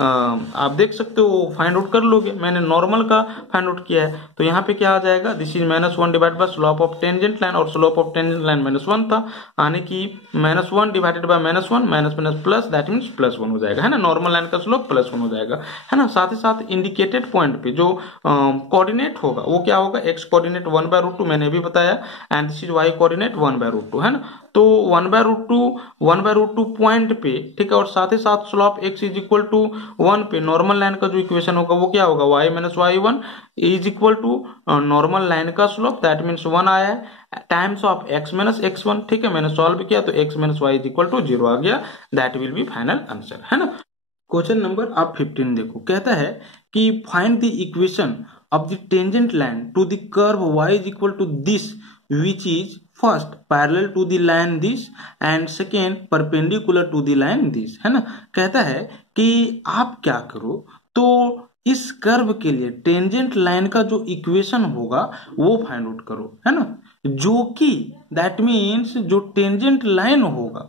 आप देख सकते हो फाइंड आउट कर लोगे, मैंने नॉर्मल का फाइंड आउट किया है। तो यहाँ पे क्या आ जाएगा, this is -1 divide by slope of tangent line और स्लोप ऑफ टेंजेंट लाइन -1 था, यानी कि -1 divided by -1 minus minus plus that means +1 हो जाएगा, है ना। नॉर्मल लाइन का स्लोप +1 हो जाएगा, है ना। साथ ही साथ इंडिकेटेड पॉइंट पे जो कोऑर्डिनेट होगा वो क्या होगा, x कोऑर्डिनेट 1/√2 मैंने अभी बताया and this is y coordinate 1/√2, है ना। तो 1/√2 पॉइंट पे, ठीक है, और साथ ही साथ slope x is equal to 1 पे नॉर्मल लाइन का जो इक्वेशन होगा वो क्या होगा, y minus y1 is equal to normal line का स्लोप दैट मीन्स 1 आया है times of x minus x1, ठीक है। मैंने सॉल्व किया तो x minus y is equal to 0 आ गया, that will be final answer, है ना। क्वेश्चन नंबर आप 15 देखो, कहता है कि find the equation of the tangent line to the curve y is equal to this which is first parallel to the line this and second perpendicular to the line this, है ना। कहता है कि आप क्या करो, तो इस कर्व के लिए टेंजेंट लाइन का जो इक्वेशन होगा वो फाइंड आउट करो, है ना, जो कि दैट मीन्स जो टेंजेंट लाइन होगा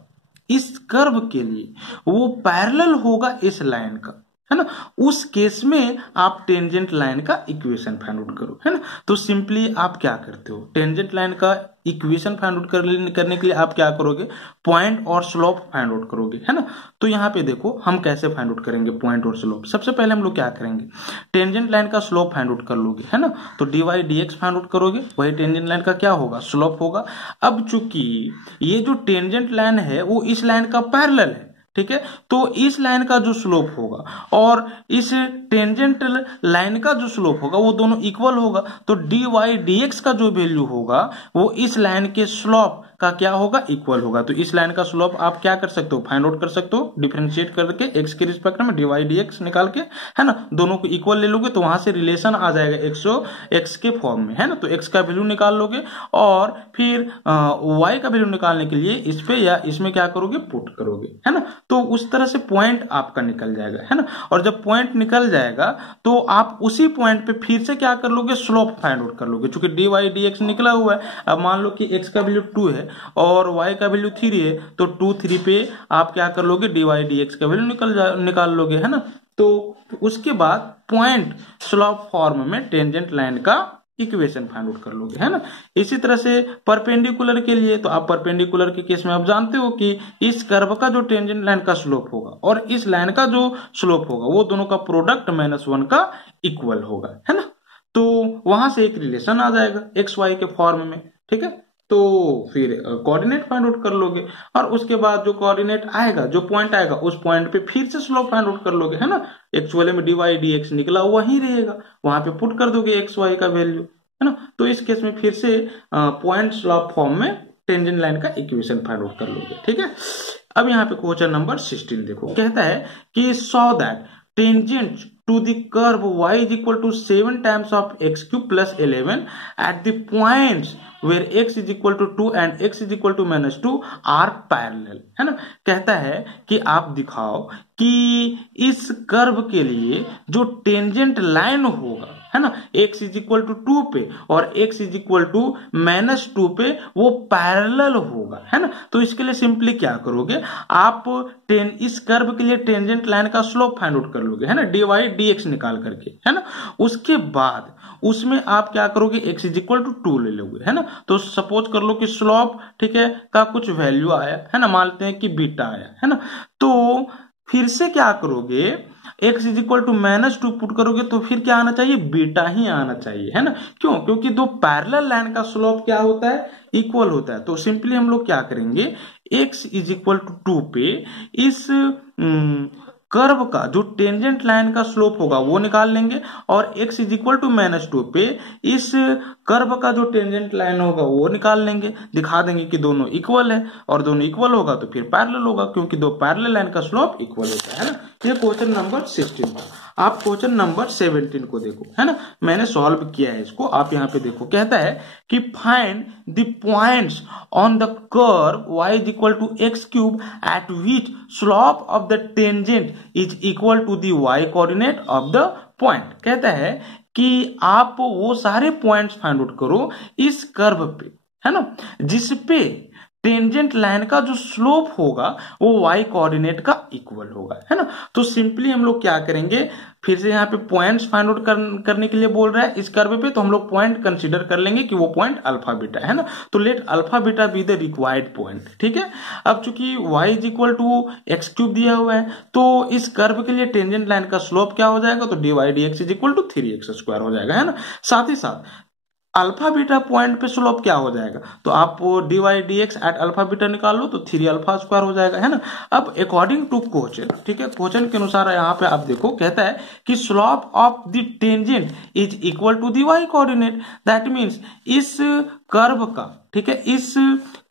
इस कर्व के लिए वो पैरेलल होगा इस लाइन का, है ना। उस केस में आप टेंजेंट लाइन का इक्वेशन फाइंड आउट करो, है ना। तो सिंपली आप क्या करते हो, टेंजेंट लाइन का इक्वेशन फाइंड आउट करने के लिए आप क्या करोगे, पॉइंट और स्लोप फाइंड आउट करोगे, है ना। तो यहाँ पे देखो हम कैसे फाइंड आउट करेंगे पॉइंट और स्लोप। सबसे पहले हम लोग क्या करेंगे, टेंजेंट लाइन का स्लोप फाइंड आउट कर लोगे, है ना। तो dy dx फाइंड आउट करोगे, वही टेंजेंट लाइन का क्या होगा, स्लोप होगा। अब चूंकि ये जो टेंजेंट लाइन है वो इस लाइन का पैरेलल है, ठीक है, तो इस लाइन का जो स्लोप होगा और इस टेंजेंट लाइन का जो स्लोप होगा वो दोनों इक्वल होगा। तो dy dx का जो वैल्यू होगा वो इस लाइन के स्लोप का क्या होगा, इक्वल होगा। तो इस लाइन का स्लोप आप क्या कर सकते हो, फाइंड आउट कर सकते हो डिफरेंशिएट करके x के रिस्पेक्ट में dy dx निकाल के, है ना। दोनों को इक्वल ले लोगे तो वहां से रिलेशन आ जाएगा x के फॉर्म में, है ना। तो x का वैल्यू निकाल लोगे और फिर y का वैल्यू निकालने के लिए इस पे या इसमें क्या करोगे, पुट करोगे, है ना। तो उस तरह से पॉइंट आपका निकल जाएगा, है ना। और जब पॉइंट निकल जाएगा तो आप उसी पॉइंट पे फिर से क्या कर लोगे, स्लोप फाइंड आउट कर लोगे। चूंकि dy dx निकला हुआ है, अब मान लो कि x का वैल्यू 2 है और y का वैल्यू 3 है, तो 2 3 पे आप क्या कर लोगे, dy dx का वैल्यू निकाल लोगे, है ना। तो उसके बाद पॉइंट स्लोप फॉर्म में टेंजेंट लाइन का इक्वेशन फाइंड आउट कर लोगे, है ना। इसी तरह से परपेंडिकुलर के लिए, तो आप परपेंडिकुलर के केस में आप जानते हो कि इस कर्व का जो टेंजेंट लाइन का स्लोप होगा और इस लाइन का जो स्लोप होगा वो दोनों का प्रोडक्ट -1 का इक्वल होगा, है ना। तो वहां से एक रिलेशन आ जाएगा एक्स वाई के फॉर्म में, ठीक है। तो फिर कोऑर्डिनेट फाइंड आउट कर लोगे और उसके बाद जो कोऑर्डिनेट आएगा, जो पॉइंट आएगा, उस पॉइंट पे फिर से स्लोप फाइंड आउट कर लोगे, है ना। एक्चुअली में dy dx निकला वही रहेगा, वहां पे पुट कर दोगे एक्स वाई का वैल्यू, है ना। तो इस केस में फिर से पॉइंट स्लोप फॉर्म में टेंजेंट लाइन का इक्वेशन फाइंड आउट कर लोगे, ठीक है। अब यहाँ पे क्वेश्चन नंबर 16 देखो, कहता है कि so that tangent to the curve y is equal to 7 times of x cube plus 11 at the points where x is equal to 2 and x is equal to -2 are parallel, है ना। कहता है कि आप दिखाओ कि इस कर्व के लिए जो टेंजेंट लाइन होगा, है ना, x इज इक्वल टू 2 पे और x इज इक्वल टू -2 पे वो पैरेलल होगा, है ना। तो इसके लिए सिंपली क्या करोगे, आप इस कर्व के लिए टेंजेंट लाइन का स्लोप फाइंड आउट कर लोगे, है ना, dy dx निकाल करके, है ना। उसके बाद उसमें आप क्या करोगे, x इज इक्वल टू 2 ले लोगे, है ना। तो सपोज कर लो कि स्लोप, ठीक है, का कुछ वैल्यू आया, है ना, मानते हैं कि बीटा आया, है ना। तो फिर से क्या करोगे, x is equal to -2 put करोगे तो फिर क्या आना चाहिए, बीटा ही आना चाहिए, है ना। क्यों, क्योंकि दो पैरेलल लाइन का स्लोप क्या होता है, इक्वल होता है। तो सिंपली हम लोग क्या करेंगे, x इज इक्वल टू 2 पे इस कर्व का जो टेंजेंट लाइन का स्लोप होगा वो निकाल लेंगे, और x इज इक्वल टू -2 पे इस कर्व का जो टेंजेंट लाइन होगा वो निकाल लेंगे, दिखा देंगे कि दोनों इक्वल है, और दोनों इक्वल होगा तो फिर पैरेलल होगा, क्योंकि दो पैरेलल लाइन का स्लोप इक्वल होता है ना। ये क्वेश्चन नंबर 16 था। आप क्वेश्चन नंबर 17 को देखो, है ना, मैंने सॉल्व किया है इसको, आप यहाँ पे देखो। कहता है कि find the points on the curve y is equal to x cube at which slope of the tangent is equal to the y coordinate of the point. कहता है कि आप वो सारे पॉइंट्स फाइंड आउट करो इस कर्व पे, है ना, जिसपे टेंजेंट लाइन का जो स्लोप होगा वो y कोऑर्डिनेट का इक्वल होगा, है ना। तो सिंपली हम लोग क्या करेंगे, फिर से यहाँ पे पॉइंट्स फाइंड आउट करने के लिए बोल रहा है इस कर्व पे, तो हम लोग पॉइंट कंसीडर कर लेंगे कि वो पॉइंट अल्फा बीटा है ना। तो let alpha beta be the required point, ठीक है। अब चूंकि y is equal to x cube दिया हुआ है, तो इस कर्व के लिए टेंजेंट लाइन का स्लोप क्या हो जाएगा, तो dy dx is equal to 3x² हो जाएगा, है ना। साथ ही साथ अल्फा बीटा पॉइंट पे स्लोप क्या हो जाएगा, तो आप dy dx at alpha beta निकाल लो तो 3α² हो जाएगा, है ना। अब अकॉर्डिंग टू क्वेश्चन, ठीक है, क्वेश्चन के अनुसार यहाँ पे आप देखो, कहता है कि slope of the tangent is equal to the y coordinate. That means इस कर्व का, ठीक है, इस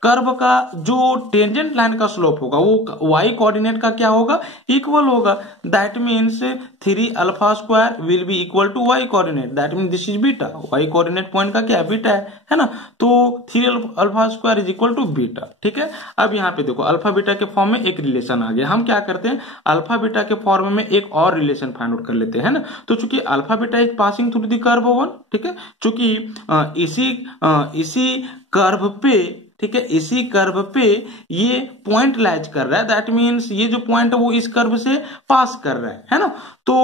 कर्व का जो टेंजेंट लाइन का स्लोप होगा वो y कोऑर्डिनेट का क्या होगा, इक्वल होगा। That means 3α² will be equal to y coordinate. That means this is beta, y coordinate point का क्या बीटा है ना। तो 3α² इज इक्वल टू बीटा, ठीक है। अब यहाँ पे देखो अल्फा बीटा के फॉर्म में एक रिलेशन आ गया। हम क्या करते हैं, अल्फा बीटा के फॉर्म में एक और रिलेशन फाइंड आउट कर लेते हैं ना। तो चूंकि alpha beta is passing through the curve 1, ठीक है, चूंकि इसी कर्व पे, ठीक है, इसी कर्व पे ये पॉइंट लाइज कर रहा है। दैट मीन्स ये जो पॉइंट है वो इस कर्व से पास कर रहा है ना। तो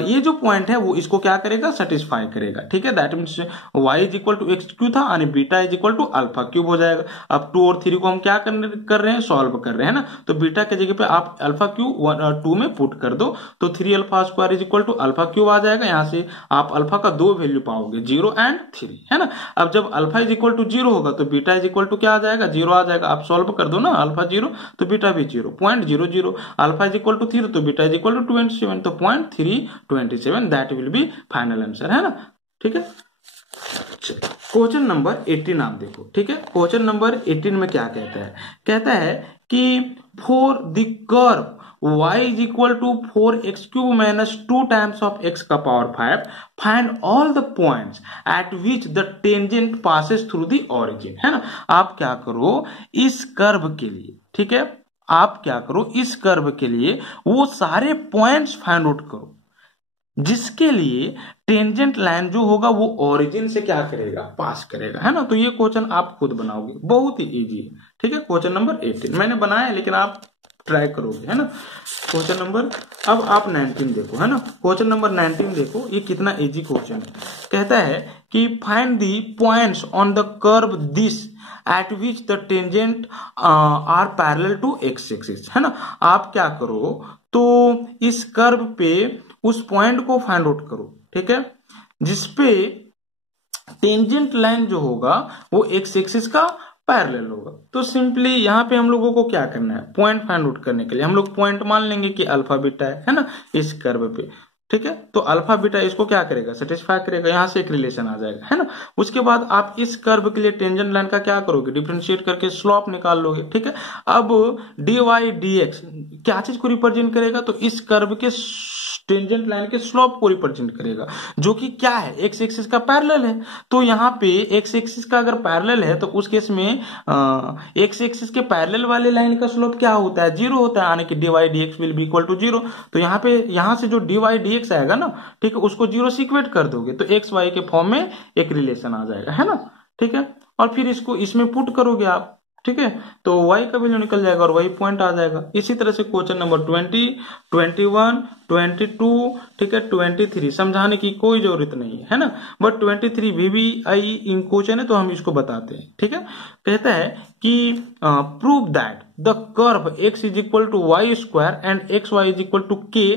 ये जो पॉइंट है वो इसको क्या करेगा, सेटिस्फाई करेगा, ठीक है। That means y is equal to x cube था यानी beta is equal to alpha cube हो जाएगा। अब 2 और 3 को हम क्या कर रहे हैं, सॉल्व कर रहे हैं ना। तो बीटा के जगह पे आप अल्फा क्यूब 2 में पुट कर दो तो 3α² is equal to alpha cube आ जाएगा। यहाँ से आप अल्फा का 2 वैल्यू पाओगे, 0 और 3, है ना। अब जब अल्फा इज इक्वल टू 0 होगा तो बीटा इज इक्वल टू क्या आ जाएगा, 0 आ जाएगा। आप सॉल्व कर दो ना, अल्फा 0 तो बीटा भी 0, 0.00। अल्फा इज इक्वल टू 3 तो बीटा इज इक्वल टू 27, तो 0.327 that will be final answer, है ना, ठीक है। क्वेश्चन नंबर 18 आप देखो, ठीक है। क्वेश्चन नंबर 18 में क्या कहता है, कहता है कि for the curve y is equal to 4x³ minus 2 times of x का power 5 find all the points at which the tangent passes through the origin, है ना। आप क्या करो इस कर्व के लिए, ठीक है, आप क्या करो इस कर्व के लिए वो सारे पॉइंट्स फाइंड आउट करो जिसके लिए टेंजेंट लाइन जो होगा वो ओरिजिन से क्या करेगा, पास करेगा, है ना। तो ये क्वेश्चन आप खुद बनाओगे, बहुत ही इजी है, ठीक है। क्वेश्चन नंबर 18 मैंने बनाया है लेकिन आप ट्राई करोगे, है ना। क्वेश्चन नंबर, अब आप 19 देखो, है ना। क्वेश्चन नंबर 19 देखो, ये कितना इजी क्वेश्चन है। कहता है कि find the points on the curve this at which the tangent are parallel to x axis, है ना। आप क्या करो तो इस कर्व पे उस पॉइंट को फाइंड आउट करो, ठीक है, जिसपे टेंजेंट लाइन जो होगा वो एक्स एक्सिस का पैरेलल होगा। तो सिंपली यहाँ पे हम लोगों को क्या करना है, पॉइंट फाइंड आउट करने के लिए हम लोग पॉइंट मान लेंगे कि अल्फा बीटा है ना, इस कर्व पे, ठीक है। तो अल्फा बीटा इसको क्या करेगा, सेटिस्फाई करेगा, यहाँ से एक रिलेशन आ जाएगा, है ना। उसके बाद आप इस कर्व के लिए टेंजेंट लाइन का क्या करोगे, डिफरेंशिएट करके स्लोप निकाल लोगे, ठीक है। अब dy dx क्या चीज को रिप्रेजेंट करेगा, तो इस कर्व के टेंजेंट लाइन के स्लोप को रिप्रेजेंट करेगा, जो कि क्या है, एक्स एक्सिस का पैरेलल है। तो यहाँ पे एक्स एक्सिस का अगर पैरेलल है तो उस केस में एक्स एक्सिस के पैरेलल वाले लाइन का स्लोप क्या होता है, 0 होता है, यानी कि dy dx will be equal to 0। तो यहाँ पे यहाँ से जो dy dx आएगा ना, ठीक है, उसको 0 से इक्वेट कर दोगे तो एक्स वाई के फॉर्म में एक रिलेशन आ जाएगा, है ना, ठीक है। और फिर इसको इसमें पुट करोगे आप, ठीक है, तो y का वैल्यू निकल जाएगा और वही पॉइंट आ जाएगा। इसी तरह से क्वेश्चन नंबर 20, 21, 22, ठीक है, 23 समझाने की कोई जरूरत नहीं है ना, बट 23 VBI इन क्वेश्चन है तो हम इसको बताते हैं, ठीक है। कहता है कि prove that the curve x is equal to y² and xy is equal to k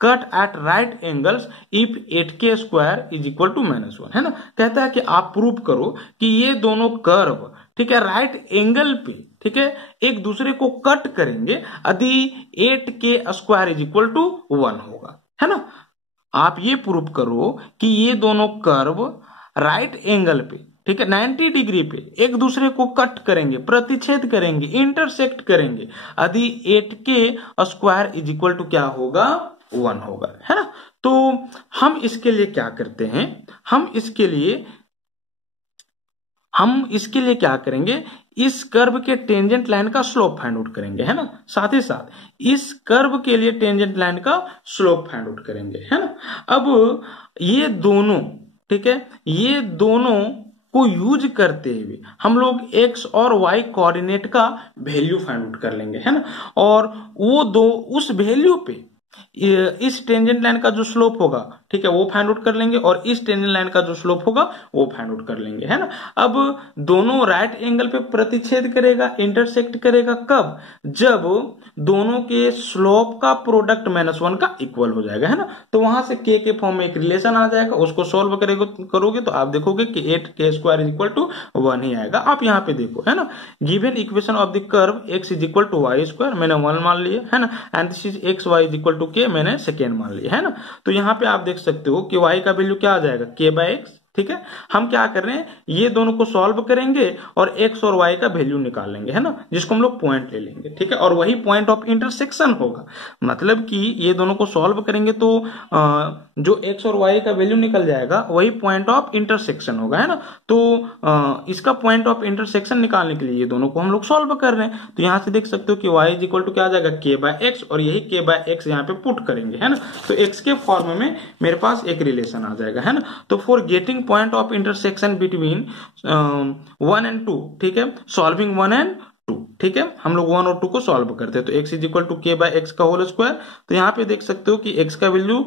cut at right angles if 8k² is equal to -1, है ना। कहता है कि आप प्रूव करो कि ये दोनों कर्व, ठीक है, राइट एंगल पे, ठीक है, एक दूसरे को कट करेंगे यदि 8k² इज इक्वल टू 1 होगा, है ना। आप ये प्रूव करो कि ये दोनों कर्व राइट एंगल पे, ठीक है, 90 डिग्री पे एक दूसरे को कट करेंगे, प्रतिच्छेद करेंगे, इंटरसेक्ट करेंगे यदि 8k² इज इक्वल टू क्या होगा, 1 होगा, है ना। तो हम इसके लिए क्या करते हैं, हम इसके लिए क्या करेंगे, इस कर्व के टेंजेंट लाइन का स्लोप फाइंड आउट करेंगे, है ना। साथ ही साथ इस कर्व के लिए टेंजेंट लाइन का स्लोप फाइंड आउट करेंगे, है ना। अब ये दोनों, ठीक है, ये दोनों को यूज करते हुए हम लोग x और y कोऑर्डिनेट का वैल्यू फाइंड आउट कर लेंगे, है ना। और वो दो उस वैल्यू पे इस टेंजेंट लाइन का जो स्लोप होगा, ठीक है, वो फाइंड आउट कर लेंगे और इस टेंजेंट लाइन का जो स्लोप होगा वो फाइंड आउट कर लेंगे, है ना। अब दोनों राइट एंगल पे प्रतिच्छेद करेगा, इंटरसेक्ट करेगा कब, जब दोनों के स्लोप का प्रोडक्ट -1 का इक्वल हो जाएगा, है ना। तो वहां से k के फॉर्म में एक रिलेशन आ जाएगा, उसको सोल्व करोगे तो आप देखोगे कि 8k² इज इक्वल टू 1 ही आएगा। आप यहाँ पे देखो, है ना, given equation of the curve x is equal to y², मैंने 1 मान लिया, है ना, and this is x y is equal to k, मैंने सेकेंड मान लिया, है ना। तो यहाँ पे आप देख सकते हो कि y का वैल्यू क्या आ जाएगा, k/x, ठीक है। हम क्या कर रहे हैं, ये दोनों को सॉल्व करेंगे और x और y का वैल्यू निकालेंगे, है ना, जिसको हम लोग पॉइंट ले लेंगे, ठीक है, और वही पॉइंट ऑफ इंटरसेक्शन होगा। मतलब कि ये दोनों को सॉल्व करेंगे तो जो x और y का वैल्यू निकल जाएगा वही पॉइंट ऑफ इंटरसेक्शन होगा, है ना। तो इसका पॉइंट ऑफ इंटरसेक्शन निकालने के लिए ये दोनों को हम लोग सॉल्व कर रहे हैं। तो यहां से देख सकते हो कि y इज इक्वल टू क्या आ जाएगा, k/x, और यही k/x यहाँ पे पुट करेंगे, है ना। तो x के फॉर्म में मेरे पास एक रिलेशन आ जाएगा, है ना। तो for getting point of intersection between 1 and 2, ठीक है, सॉल्विंग 1 and 2, ठीक है, हम लोग 1 और 2 को सॉल्व करते हैं। तो x is equal to k/x का होल स्क्वायर। तो यहाँ पे देख सकते हो कि x का वैल्यू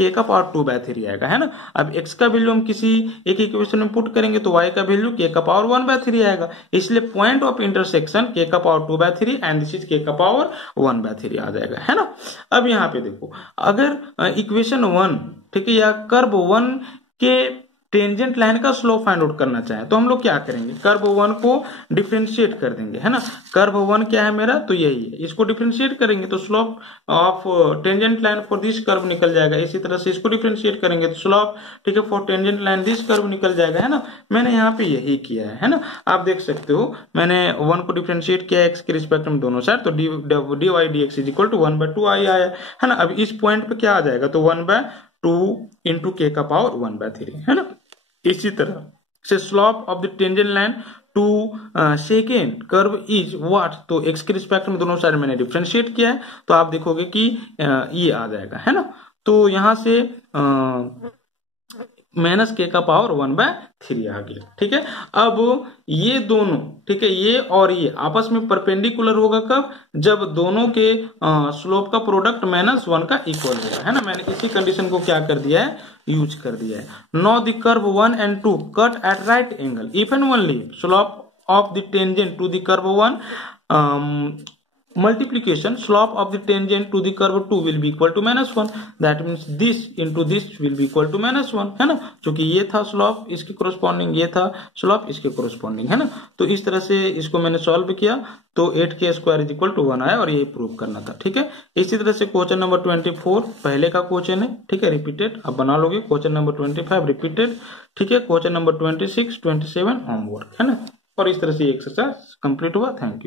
k का पावर 2/3 आएगा, है ना। अब x का वैल्यू हम किसी एक इक्वेशन में पुट करेंगे तो y का वैल्यू k का पावर 1/3 आएगा। इसलिए पॉइंट ऑफ इंटरसेक्शन k का power 2/3 and this is k का पावर 1/3 आ जाएगा, है ना। अब यहाँ पे देखो, अगर इक्वेशन 1, ठीक है, या कर्व 1 के टेंजेंट लाइन का स्लोप फाइंड आउट करना चाहे तो हम लोग क्या करेंगे, कर्व 1 को डिफरेंशिएट कर देंगे, है ना। कर्व 1 क्या है मेरा, तो यही है, इसको डिफरेंशिएट करेंगे तो slope of tangent line for this curve निकल जाएगा। इसी तरह से इसको डिफरेंशिएट करेंगे तो स्लोप, ठीक है, for tangent line this curve निकल जाएगा, है ना। मैंने यहाँ पे यही किया है ना। आप देख सकते हो मैंने 1 को डिफरेंशिएट किया x के रिस्पेक्ट में दोनों साइड, तो dy dx is equal to 1/2i आया, है ना। अब इस पॉइंट पे क्या आ जाएगा, तो 1/2 इंटू k का पावर 1/3, है ना। इसी तरह से slope of the tangent line to second curve is what, तो x के रिस्पेक्ट में दोनों साइड मैंने डिफरेंशिएट किया है, तो आप देखोगे कि ये आ जाएगा, है ना। तो यहां से -k का पावर 1/3 आ गया, ठीक है। अब ये दोनों, ठीक है, ये और ये आपस में परपेंडिकुलर होगा कब, जब दोनों के स्लोप का प्रोडक्ट -1 का इक्वल होगा, है ना। मैंने इसी कंडीशन को क्या कर दिया है, यूज कर दिया है। Now the curve 1 and 2 cut at right angle if and only slope of the tangent to the curve 1 multiplication slope of the tangent to the curve 2 will be equal to -1, that means this into this will be equal to -1, है ना। क्योंकि ये था slope इसके corresponding, ये था slope इसके corresponding, है ना। तो इस तरह से इसको मैंने सॉल्व किया तो 8k² इज इक्वल टू 1 आया और ये प्रूव करना था, ठीक है। इसी तरह से क्वेश्चन नंबर 24 पहले का क्वेश्चन है, ठीक है, रिपीटेड अब बना लोगे। क्वेश्चन नंबर 25 रिपीटेड, ठीक है। क्वेश्चन नंबर 26, 27 होमवर्क, है ना। और इस तरह से एक्सरसाइज कंप्लीट हुआ। Thank you.